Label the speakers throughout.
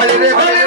Speaker 1: ಬಳಿರೆ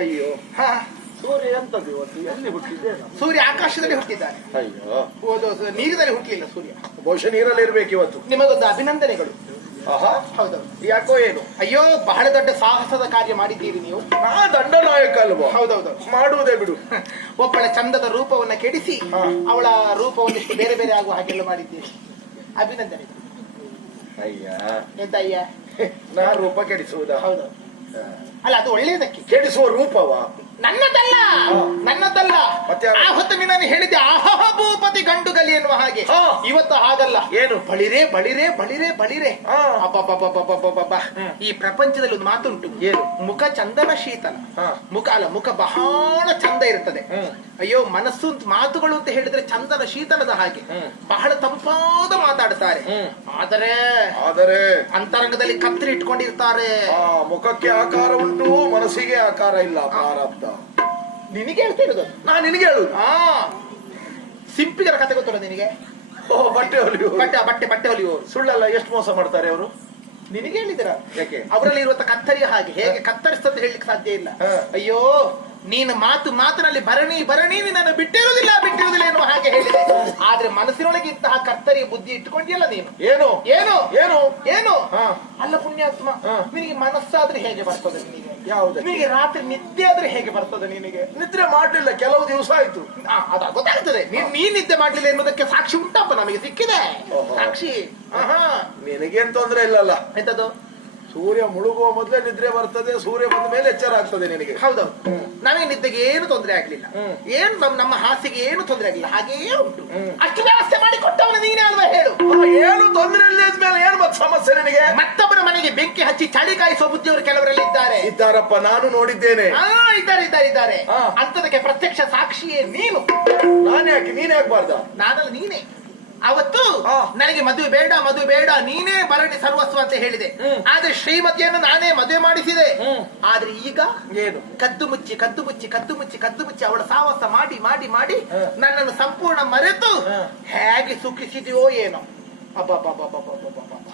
Speaker 2: ಅಯ್ಯೋ.
Speaker 3: ಹಾ.
Speaker 2: ಸೂರ್ಯ ಎಂತದ್ದು ಇವತ್ತು? ಎಲ್ಲಿ ಹುಟ್ಟಿದ್ದೇನು
Speaker 3: ಸೂರ್ಯ ಆಕಾಶದಲ್ಲಿ ಹುಟ್ಟಿದ್ದಾರೆ
Speaker 2: ಅಯ್ಯೋ.
Speaker 3: ನೀರಿನಲ್ಲಿ ಹುಟ್ಟಲಿಲ್ಲ ಸೂರ್ಯ.
Speaker 2: ಬಹುಶಃ ನೀರಲ್ಲಿ ಇರ್ಬೇಕು ಇವತ್ತು.
Speaker 3: ನಿಮಗೊಂದು ಅಭಿನಂದನೆಗಳು.
Speaker 2: ಆಹಾ.
Speaker 3: ಹೌದೌದು
Speaker 2: ಯಾಕೋ ಏನು?
Speaker 3: ಅಯ್ಯೋ ಬಹಳ ದೊಡ್ಡ ಸಾಹಸದ ಕಾರ್ಯ ಮಾಡಿದ್ದೀರಿ ನೀವು.
Speaker 2: ನಾ ದಂಡನಾಯಕ ಅಲ್ವಾ?
Speaker 3: ಹೌದೌದು.
Speaker 2: ಮಾಡುವುದೇ ಬಿಡು.
Speaker 3: ಒಬ್ಬಳ ಚಂದದ ರೂಪವನ್ನ ಕೆಡಿಸಿ
Speaker 2: ಅವಳ
Speaker 3: ಅವಳ ರೂಪವನ್ನಿಷ್ಟು ಬೇರೆ ಬೇರೆ ಆಗುವ ಹಾಗೆಲ್ಲ ಮಾಡಿದ್ದೀರಿ. ಅಭಿನಂದನೆ
Speaker 2: ಅಯ್ಯ.
Speaker 3: ಎಂತ ಅಯ್ಯ?
Speaker 2: ನಾ ರೂಪ ಕೆಡಿಸುವುದ?
Speaker 3: ಹೌದು. ಅಲ್ಲ ಅದು ಒಳ್ಳೆಯದಕ್ಕೆ
Speaker 2: ಕೆಡಿಸುವ ರೂಪವಾ.
Speaker 3: ನನ್ನದಲ್ಲ ನನ್ನದಲ್ಲ? ಆ ಹೊತ್ತು ನಾನು ಹೇಳಿದ್ದೆ ಆಹಾ ಭೂಪತಿ ಗಂಡುಗಲಿ ಎನ್ನುವ ಹಾಗೆ. ಇವತ್ತು ಹಾಗಲ್ಲ.
Speaker 2: ಏನು?
Speaker 3: ಬಳಿರೆ ಬಳಿರೆ ಬಳಿರೆ ಬಳಿರೆ. ಈ ಪ್ರಪಂಚದಲ್ಲಿ ಒಂದು ಮಾತುಂಟು.
Speaker 2: ಏನು?
Speaker 3: ಮುಖ ಚಂದನ ಶೀತಲ. ಮುಖ ಅಲ್ಲ ಮುಖ ಬಹಳ ಚಂದ ಇರ್ತದೆ. ಅಯ್ಯೋ ಮನಸ್ಸು ಮಾತುಗಳು ಅಂತ ಹೇಳಿದ್ರೆ ಚಂದನ ಶೀತಲದ ಹಾಗೆ. ಬಹಳ ತಂಪಾದ ಮಾತಾಡ್ತಾರೆ. ಆದರೆ
Speaker 2: ಆದರೆ?
Speaker 3: ಅಂತರಂಗದಲ್ಲಿ ಕತ್ತರಿ ಇಟ್ಕೊಂಡಿರ್ತಾರೆ
Speaker 2: ಮುಖಕ್ಕೆ ಆಕಾರ ಉಂಟು ಮನಸ್ಸಿಗೆ ಆಕಾರ ಇಲ್ಲ ಪ್ರಾರಬ್ಧ
Speaker 3: ನಿನಗೆ ಹೇಳ್ತಿರೋದು
Speaker 2: ನಾ ನಿನಗೆ ಹೇಳುದು?
Speaker 3: ಆ ಸಿಂಪಿಗರ ಕತೆ ಗೊತ್ತಲ್ಲ ನಿನಗೆ?
Speaker 2: ಓ ಬಟ್ಟೆ ಹೊಲಿಯುವ
Speaker 3: ಬಟ್ಟೆ ಬಟ್ಟೆ ಬಟ್ಟೆ ಹೊಲಿಯು
Speaker 2: ಸುಳ್ಳಲ್ಲ ಎಷ್ಟು ಮೋಸ ಮಾಡ್ತಾರೆ ಅವರು?
Speaker 3: ನಿನಗೆ ಹೇಳಿದಿರ
Speaker 2: ಯಾಕೆ?
Speaker 3: ಅವರಲ್ಲಿ ಇರುವಂತ ಕತ್ತರಿಯ ಹಾಗೆ. ಹೇಗೆ ಕತ್ತರಿಸ್ತಂತ ಹೇಳಲಿಕ್ಕೆ ಸಾಧ್ಯ ಇಲ್ಲ. ಅಯ್ಯೋ ನೀನು ಮಾತು ಮಾತಿನಲ್ಲಿ ಭರಣಿ ಭರಣಿ ನಿನ್ನನ್ನು ಬಿಟ್ಟಿರುವುದಿಲ್ಲ ಬಿಟ್ಟಿರುವುದಿಲ್ಲ ಎನ್ನುವ ಹಾಗೆ ಹೇಳಿದೆ. ಆದ್ರೆ ಮನಸ್ಸಿನೊಳಗೆ ಇಂತಹ ಕರ್ತರಿ ಬುದ್ಧಿ ಇಟ್ಟುಕೊಂಡಿಯಲ್ಲ ನೀನು.
Speaker 2: ಏನು?
Speaker 3: ಏನು?
Speaker 2: ಏನು?
Speaker 3: ಏನು?
Speaker 2: ಹ.
Speaker 3: ಅಲ್ಲ ಪುಣ್ಯಾತ್ಮ
Speaker 2: ಹ.
Speaker 3: ನಿನಗೆ ಮನಸ್ಸಾದ್ರೆ ಹೇಗೆ ಬರ್ತದೆ ನಿನಗೆ?
Speaker 2: ಯಾವುದಕ್ಕೆ?
Speaker 3: ನಿನಗೆ ರಾತ್ರಿ ನಿದ್ದೆ ಆದ್ರೆ ಹೇಗೆ ಬರ್ತದೆ ನಿನಗೆ?
Speaker 2: ನಿದ್ರೆ ಮಾಡ್ಲಿಲ್ಲ ಕೆಲವು ದಿವಸ ಆಯ್ತು.
Speaker 3: ಆ, ಅದ ಗೊತ್ತಾಗ್ತದೆ. ನೀನ್ ನೀನ್ ನಿದ್ದೆ ಮಾಡ್ಲಿಲ್ಲ ಎನ್ನುವುದಕ್ಕೆ ಸಾಕ್ಷಿ ಉಂಟಪ್ಪ ನಮಗೆ ಸಿಕ್ಕಿದೆ. ಸಾಕ್ಷಿ. ಆಹಾ.
Speaker 2: ನಿನಗೇನ್ ತೊಂದ್ರೆ ಇಲ್ಲಲ್ಲ?
Speaker 3: ಎಂತದು?
Speaker 2: ಸೂರ್ಯ ಮುಳುಗುವ ಮೊದಲೇ ನಿದ್ರೆ ಬರ್ತದೆ ಸೂರ್ಯ ಬಂದ ಮೇಲೆ ಎಚ್ಚರ ಆಗ್ತದೆ ನಿನಗೆ.
Speaker 3: ಹೌದೌದು ನನಗೆ ನಿದ್ದೆಗೆ ಏನು ತೊಂದರೆ ಆಗ್ಲಿಲ್ಲ. ಏನು ನಮ್ ನಮ್ಮ ಹಾಸಿಗೆ ಏನು ತೊಂದರೆ ಆಗ್ಲಿಲ್ಲ. ಹಾಗೆಯೇ ಉಂಟು. ಅಷ್ಟು ವ್ಯವಸ್ಥೆ ಮಾಡಿ ಕೊಟ್ಟವನು ನೀನೇ ಅಲ್ವಾ ಹೇಳು?
Speaker 2: ಏನು ತೊಂದರೆ ಮೇಲೆ ಏನು ಮತ್ತೆ ಸಮಸ್ಯೆ ನಿನಗೆ?
Speaker 3: ಮತ್ತೊಬ್ಬನ ಮನೆಗೆ ಬೆಂಕಿ ಹಚ್ಚಿ ಚಳಿ ಕಾಯಿಸುವ ಬುದ್ಧಿಯವರು ಕೆಲವರಲ್ಲಿ ಇದ್ದಾರೆ.
Speaker 2: ಇದ್ದಾರಪ್ಪ ನಾನು ನೋಡಿದ್ದೇನೆ.
Speaker 3: ಆ ಇದ್ದಾರೆ ಇದ್ದಾರೆ ಇದ್ದಾರೆ.
Speaker 2: ಹಾ.
Speaker 3: ಅಂತದಕ್ಕೆ ಪ್ರತ್ಯಕ್ಷ ಸಾಕ್ಷಿಯೇ ನೀನು.
Speaker 2: ನಾನೇ ಹಾಕಿ ನೀನೇ ಯಾಕೆ
Speaker 3: ನಾನಲ್ಲ ನೀನೇ. ಅವತ್ತು ನನಗೆ ಮದುವೆ ಬೇಡ ಮದುವೆ ಬೇಡ ನೀನೇ ಬರಣಿ ಸರ್ವಸ್ವ ಅಂತ ಹೇಳಿದೆ. ಆದ್ರೆ ಶ್ರೀಮತಿಯನ್ನು ನಾನೇ ಮದುವೆ ಮಾಡಿಸಿದೆ. ಆದ್ರೆ ಈಗ
Speaker 2: ಏನು
Speaker 3: ಕದ್ದು ಮುಚ್ಚಿ ಕದ್ದು ಮುಚ್ಚಿ ಕದ್ದು ಮುಚ್ಚಿ ಕದ್ದು ಮುಚ್ಚಿ ಅವಳ ಸಾಹಸ ಮಾಡಿ ಮಾಡಿ ಮಾಡಿ ನನ್ನನ್ನು ಸಂಪೂರ್ಣ ಮರೆತು. ಹೇಗೆ ಸುಖಿಸಿದೆಯೋ ಏನೋ ಅಬ್ಬಬ್ಬಬ್ಬಬ್ಬಬ್ಬಬ್ಬಬ್ಬ.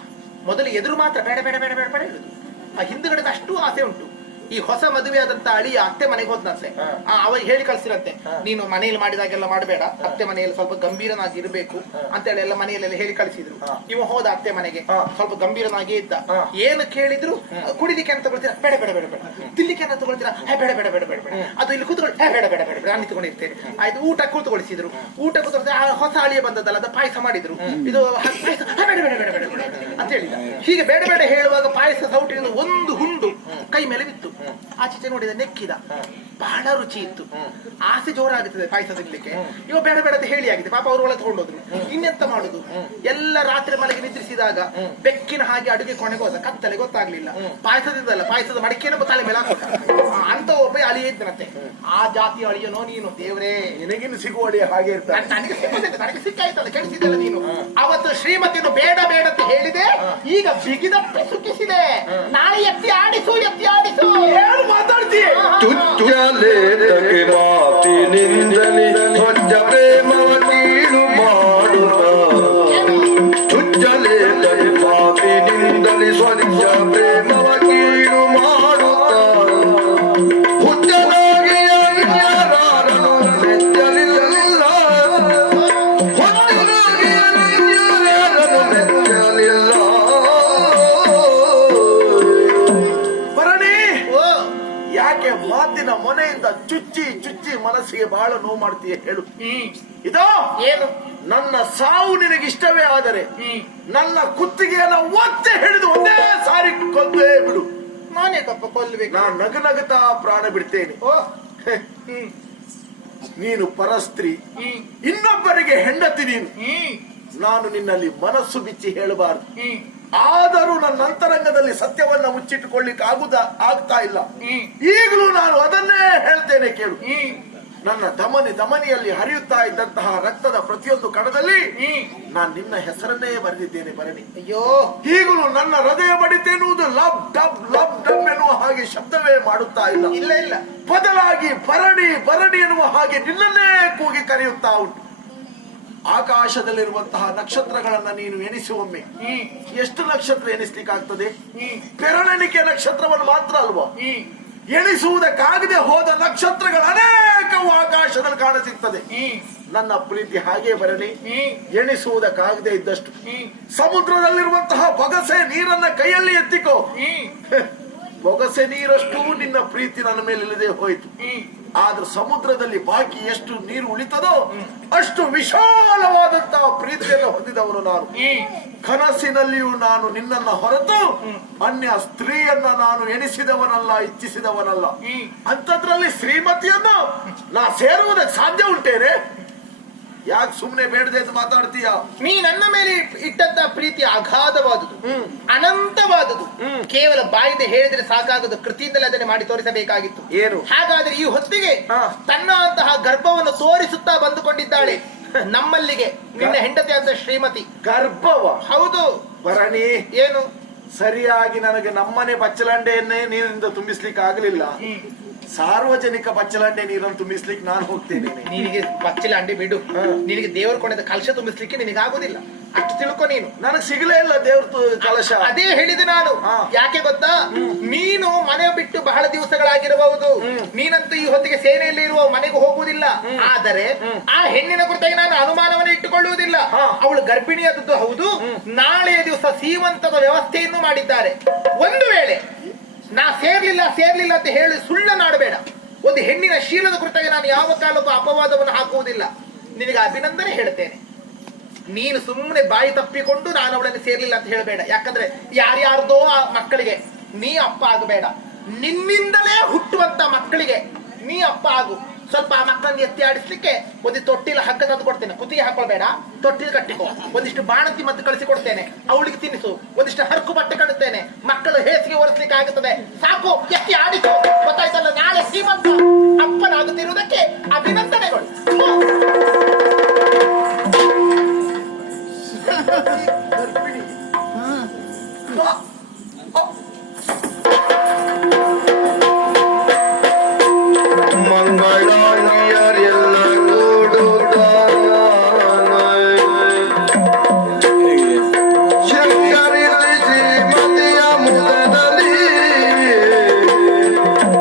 Speaker 3: ಮೊದಲು ಎದುರು ಮಾತ್ರ ಬೇಡ ಬೇಡ ಬೇಡ ಬೇಡ ಬೇಡ ಹೇಳುದು ಆ ಹಿಂದುಗಡೆ ಅಷ್ಟು ಆಸೆ ಉಂಟು ಈ ಹೊಸ ಮದುವೆ ಆದಂತ ಅಳಿ ಅತ್ತೆ ಮನೆಗೆ ಹೋದ್ನಂತೆ. ಅವಾಗ ಹೇಳಿ
Speaker 2: ಕಳ್ಸಿರತ್ತೆ
Speaker 3: ನೀನು ಮನೆಯಲ್ಲಿ ಮಾಡಿದಾಗೆಲ್ಲ ಮಾಡಬೇಡ ಅತ್ತೆ ಮನೆಯಲ್ಲಿ ಸ್ವಲ್ಪ ಗಂಭೀರನಾಗಿ ಇರಬೇಕು ಅಂತೇಳಿ ಎಲ್ಲ ಮನೆಯಲ್ಲೆಲ್ಲ ಹೇಳಿ ಕಳಿಸಿದ್ರು. ಇವ ಹೋದ ಅತ್ತೆ ಮನೆಗೆ ಸ್ವಲ್ಪ ಗಂಭೀರನಾಗಿ ಇದ್ದ. ಏನು ಕೇಳಿದ್ರು ಕುಡಿಲಿಕ್ಕೆ ಅಂತ ತಗೊಳ್ತೀರಾ ಬೇಡ ಬೇಡ ಬೇಡ ಬೇಡ. ತಿನ್ಲಿಕ್ಕೆ ಅಂತ ತಗೊಳ್ತೀರಾ ಹೇ ಬೇಡ ಬೇಡ ಬೇಡ ಬೇಡ ಬೇಡ. ಅದು ಇಲ್ಲಿ ಕೂತ್ಕೊಳ್ಳಿ. ಹೇ ಬೇಡ ಬೇಡ ಬೇಡ ಬೇಡ. ನಾನು ನಿಂತ್ಕೊಂಡಿರ್ತೇನೆ. ಆಯ್ತು ಊಟ ಕೂತ್ಕೊಳಿಸಿದ್ರು. ಊಟ ಕೂತ್ಕೊಳ್ತಾರೆ ಆ ಹೊಸ ಅಳಿಯ ಬಂದದಲ್ಲ ಅದು ಪಾಯಸ ಮಾಡಿದ್ರು. ಇದು ಪಾಯಸ ಬೇಡ ಬೇಡ ಬೇಡ ಬೇಡ ಬೇಡ ಅಂತ ಹೇಳಿದ. ಹೀಗೆ ಬೇಡ ಬೇಡ ಹೇಳುವಾಗ ಪಾಯಸ ಸೌಟಿನಿಂದ ಒಂದು ಹುಂಡು ಕೈ ಮೇಲೆ ಬಿತ್ತು. あっ手のでネッキーだ、うん。ಬಹಳ ರುಚಿ ಇತ್ತು. ಆಸೆ ಜೋರಾಗುತ್ತದೆ ಪಾಯಸ ತಿನ್ಲಿಕ್ಕೆ ಇವ ಬೇಡ ಬೇಡ ಅಂತ ಹೇಳಿ ಆಗಿದೆ. ಪಾಪ ಅವರು ಒಳಗೆ ತಗೊಂಡೋದ್ರು. ಇನ್ನೆಂತ ಮಾಡುದು? ಎಲ್ಲ ರಾತ್ರಿ ಮಲಗಿ ನಿದ್ರಿಸಿದಾಗ ಬೆಕ್ಕಿನ ಹಾಗೆ ಅಡುಗೆ ಕೊನೆಗೆ ಹೋದ. ಕತ್ತಲೆ ಗೊತ್ತಾಗ್ಲಿಲ್ಲ. ಪಾಯಸದಿದ್ದಲ್ಲ ಪಾಯಸದ ಮಡಿಕೆ ತಲೆ ಮೇಲೆ ಅಂತ ಒಬ್ಬ ಅಳಿಯ ಇದ್ರಂತೆ ಆ ಜಾತಿ ಅಳಿಯನೋ ನೀನು ದೇವ್ರೇ.
Speaker 2: ನಿನಗಿನ್ನು ಅಳಿಯ ಹಾಗೆ ಇರ್ತಾರೆ
Speaker 3: ನನ್- ನನಗೆ ಸಿಕ್ಕಿದೆ, ನನಗೆ ಸಿಕ್ಕಾಯ್ತಲ್ಲ ಕೆಡಿಸಿದಲ್ಲ ನೀನು? ಅವತ್ತು ಶ್ರೀಮತಿಯನ್ನು ಬೇಡ ಬೇಡ ಅಂತ ಹೇಳಿದೆ. ಈಗ ಬಿಗಿದಪ್ಪೆ ಸುಖಿಸಿದೆ ನಾಳೆ ಎತ್ತಿ ಆಡಿಸು ಎತ್ತಿ ಆಡಿಸು.
Speaker 2: ಏನು લે તકે માતી નિંદન ಮನಸ್ಸಿಗೆ ಬಹಳ ನೋವು ಮಾಡ್ತೀಯ ಹೇಳು. ಇದು?
Speaker 3: ಏನು?
Speaker 2: ನನ್ನ ಸಾವು ನಿನಗೆ ಇಷ್ಟವೇ ಆದರೆ ನನ್ನ ಕುತ್ತಿಗೆಯನ್ನ ಒತ್ತೆ ಹಿಡಿದು ಒಂದೇ ಸಾರಿ ಕೊಂದೇ ಬಿಡು.
Speaker 3: ನಾನೇ ಕಪ್ಪ ಕೊಲ್ಲಬೇಕು
Speaker 2: ನಾನು ನಗ ನಗತಾ ಪ್ರಾಣ ಬಿಡ್ತೇನೆ. ನೀನು ಪರಸ್ತ್ರೀ. ಇನ್ನೊಬ್ಬರಿಗೆ ಹೆಂಡತಿ ನೀನು. ನಾನು ನಿನ್ನಲ್ಲಿ ಮನಸ್ಸು ಬಿಚ್ಚಿ ಹೇಳಬಾರದು. ಆದರೂ ನನ್ನ ಅಂತರಂಗದಲ್ಲಿ ಸತ್ಯವನ್ನ ಮುಚ್ಚಿಟ್ಟುಕೊಳ್ಳಿಕ್ಕೆ ಆಗುದ ಆಗ್ತಾ ಇಲ್ಲ. ಈಗಲೂ ನಾನು ಅದನ್ನೇ ಹೇಳ್ತೇನೆ ಕೇಳು. ನನ್ನ ಧಮನಿ ಧಮನಿಯಲ್ಲಿ ಹರಿಯುತ್ತಾ ಇದ್ದಂತಹ ರಕ್ತದ ಪ್ರತಿಯೊಂದು ಕಣದಲ್ಲಿ ನಾನು ನಿನ್ನ ಹೆಸರನ್ನೇ ಬರೆದಿದ್ದೇನೆ ಬರಣಿ
Speaker 3: ಅಯ್ಯೋ.
Speaker 2: ಈಗಲೂ ನನ್ನ ಹೃದಯ ಬಡಿತ ಎನ್ನುವುದು ಲಬ್ ಡಬ್ ಲಬ್ ಡಬ್ ಎನ್ನುವ ಹಾಗೆ ಶಬ್ದವೇ ಮಾಡುತ್ತಾ ಇಲ್ಲ.
Speaker 3: ಇಲ್ಲ ಇಲ್ಲ.
Speaker 2: ಬದಲಾಗಿ ಬರಣಿ ಬರಣಿ ಎನ್ನುವ ಹಾಗೆ ನಿನ್ನನ್ನೇ ಕೂಗಿ ಕರೆಯುತ್ತಾ ಉಂಟು. ಆಕಾಶದಲ್ಲಿರುವಂತಹ ನಕ್ಷತ್ರಗಳನ್ನ ನೀನು ಎಣಿಸುವೊಮ್ಮೆ ಎಷ್ಟು ನಕ್ಷತ್ರ ಎಣಿಸ್ಲಿಕ್ಕೆ
Speaker 3: ಆಗ್ತದೆ
Speaker 2: ಬೆರಳೆಣಿಕೆ ನಕ್ಷತ್ರವನ್ನು ಮಾತ್ರ ಅಲ್ವಾ? ಎಣಿಸುವುದಕ್ಕಾಗದೆ ಹೋದ ನಕ್ಷತ್ರಗಳು ಅನೇಕವು ಆಕಾಶದಲ್ಲಿ ಕಾಣಸಿಗ್ತದೆ.
Speaker 3: ಈ
Speaker 2: ನನ್ನ ಪ್ರೀತಿ ಹಾಗೆ ಬರಲಿ ಎಣಿಸುವುದಕ್ಕಾಗದೆ ಇದ್ದಷ್ಟು. ಸಮುದ್ರದಲ್ಲಿರುವಂತಹ ಬೊಗಸೆ ನೀರನ್ನ ಕೈಯಲ್ಲಿ ಎತ್ತಿಕೋ. ಬೊಗಸೆ ನೀರಷ್ಟು ನಿನ್ನ ಪ್ರೀತಿ ನನ್ನ ಮೇಲೆ ಇಲ್ಲದೆ ಹೋಯಿತು ಆದ್ರೆ ಸಮುದ್ರದಲ್ಲಿ ಬಾಕಿ ಎಷ್ಟು ನೀರು ಉಳಿತದೋ ಅಷ್ಟು ವಿಶಾಲವಾದಂತಹ ಪ್ರೀತಿಯನ್ನು ಹೊಂದಿದವರು ನಾನು. ಕನಸಿನಲ್ಲಿಯೂ ನಾನು ನಿನ್ನನ್ನ ಹೊರತು ಅನ್ಯ ಸ್ತ್ರೀಯನ್ನ ನಾನು ಎಣಿಸಿದವನಲ್ಲ ಇಚ್ಛಿಸಿದವನಲ್ಲ. ಅಂತದ್ರಲ್ಲಿ ಶ್ರೀಮತಿಯನ್ನು ನಾ ಸೇರುವುದಕ್ಕೆ ಸಾಧ್ಯ ಉಂಟೇನೆ? ಯಾಕೆ ಸುಮ್ಮನೆ ಬೇಡದೆ ಅಂತ ಮಾತಾಡ್ತೀಯ?
Speaker 3: ನೀ ನನ್ನ ಮೇಲೆ ಇಟ್- ಇಟ್ಟಂತ ಪ್ರೀತಿ ಅಗಾಧವಾದುದು.
Speaker 2: ಹ್ಮ್.
Speaker 3: ಅನಂತವಾದುದು. ಕೇವಲ ಬಾಯಿದೆ ಹೇಳಿದ್ರೆ ಸಾಕಾಗದು. ಕೃತಿಯಿಂದಲೇ ಅದನ್ನೇ ಮಾಡಿ ತೋರಿಸಬೇಕಾಗಿತ್ತು.
Speaker 2: ಏನು?
Speaker 3: ಹಾಗಾದ್ರೆ ಈ ಹೊತ್ತಿಗೆ. ತನ್ನ ಅಂತಹ ಗರ್ಭವನ್ನು ತೋರಿಸುತ್ತಾ ಬಂದುಕೊಂಡಿದ್ದಾಳೆ ನಮ್ಮಲ್ಲಿಗೆ ನಿನ್ನ ಹೆಂಡತಿ ಅಂತ ಶ್ರೀಮತಿ.
Speaker 2: ಗರ್ಭವ?
Speaker 3: ಹೌದು.
Speaker 2: ಬರಣಿ
Speaker 3: ಏನು?
Speaker 2: ಸರಿಯಾಗಿ ನನಗೆ ನಮ್ಮನೆ ಬಚ್ಚಲಂಡೆಯನ್ನೇ ನೀನಿಂದ ತುಂಬಿಸ್ಲಿಕ್ಕೆ ಆಗಲಿಲ್ಲ ಸಾರ್ವಜನಿಕ ಬಚ್ಚಲಂಡೆ ನೀರನ್ನು ತುಂಬಿಸ್ಲಿಕ್ಕೆ ನಾನು ಹೋಗ್ತೇನೆ.
Speaker 3: ನಿನಗೆ ಬಚ್ಚಲ ಅಂಡಿ ಬಿಡು. ನಿನಗೆ ದೇವರ ಕೊನೆದ ಕಲಶ ತುಂಬಿಸ್ಲಿಕ್ಕೆ ನಿನಗೆ ಆಗುದಿಲ್ಲ. ಅಷ್ಟು ತಿಳ್ಕೊ ನೀನು.
Speaker 2: ನನಗೆ ಸಿಗಲೇ ಇಲ್ಲ ದೇವ್ರ ಕಲಶ.
Speaker 3: ಅದೇ ಹೇಳಿದೆ ನಾನು. ಯಾಕೆ ಗೊತ್ತಾ? ನೀನು ಮನೆ ಬಿಟ್ಟು ಬಹಳ ದಿವಸಗಳಾಗಿರಬಹುದು. ನೀನಂತೂ ಈ ಹೊತ್ತಿಗೆ ಸೇನೆಯಲ್ಲಿ ಇರುವ ಮನೆಗೆ ಹೋಗುವುದಿಲ್ಲ. ಆದರೆ ಆ ಹೆಣ್ಣಿನ ಕುರಿತಾಗಿ ನಾನು ಅನುಮಾನವನ್ನು ಇಟ್ಟುಕೊಳ್ಳುವುದಿಲ್ಲ. ಅವಳು ಗರ್ಭಿಣಿಯಾದದ್ದು ಹೌದು. ನಾಳೆಯ ದಿವಸ ಸೀಮಂತದ ವ್ಯವಸ್ಥೆಯನ್ನು ಮಾಡಿದ್ದಾರೆ. ಒಂದು ವೇಳೆ ನಾ ಸೇರ್ಲಿಲ್ಲ ಸೇರ್ಲಿಲ್ಲ ಅಂತ ಹೇಳಿ ಸುಳ್ಳನಾಡಬೇಡ ಒಂದು ಹೆಣ್ಣಿನ ಶೀಲದ ಕುರಿತಾಗಿ ನಾನು ಯಾವ ಕಾಲಕ್ಕೂ ಅಪವಾದವನ್ನು ಹಾಕುವುದಿಲ್ಲ. ನಿನಗೆ ಅಭಿನಂದನೆ ಹೇಳ್ತೇನೆ. ನೀನು ಸುಮ್ಮನೆ ಬಾಯಿ ತಪ್ಪಿಕೊಂಡು ನಾನು ಅವಳನ್ನು ಸೇರ್ಲಿಲ್ಲ ಅಂತ ಹೇಳಬೇಡ. ಯಾಕಂದ್ರೆ ಯಾರ್ಯಾರ್ದೋ ಆ ಮಕ್ಕಳಿಗೆ ನೀ ಅಪ್ಪ ಆಗಬೇಡ. ನಿನ್ನಿಂದಲೇ ಹುಟ್ಟುವಂತ ಮಕ್ಕಳಿಗೆ ನೀ ಅಪ್ಪ ಆಗು. ಸ್ವಲ್ಪ ಆ ಮಕ್ಕಳನ್ನ ಎತ್ತಿ ಆಡಿಸ್ಲಿಕ್ಕೆ ಒಂದು ತೊಟ್ಟಿಲ ಹಗ್ಗ ತಂದು ಕೊಡ್ತೇನೆ. ಕುತ್ತಿಗೆ ಹಾಕೊಳ್ಬೇಡ, ತೊಟ್ಟಿಲ್ ಕಟ್ಟಿಕೋ. ಒಂದಿಷ್ಟು ಬಾಣತಿ ಮದ್ದು ಕಳಿಸಿ ಕೊಡ್ತೇನೆ. ಅವಳಿಗೆ ತಿನ್ನಿಸು. ಒಂದಿಷ್ಟು ಹರಕು ಬಟ್ಟೆ ಕಡುತ್ತೇನೆ ಮಕ್ಕಳು ಹೇಸಿಗೆ ಒರೆಸ್ಲಿಕ್ಕೆ ಆಗುತ್ತದೆ. ಸಾಕು, ಎತ್ತಿ ಆಡಿಸು ಗೊತ್ತಾಯ್ತಲ್ಲ, ನಾಳೆ ಶ್ರೀಮಂತ ಅಪ್ಪನಾಗುತ್ತಿರುವುದಕ್ಕೆ ಅಭಿನಂದನೆಗಳು.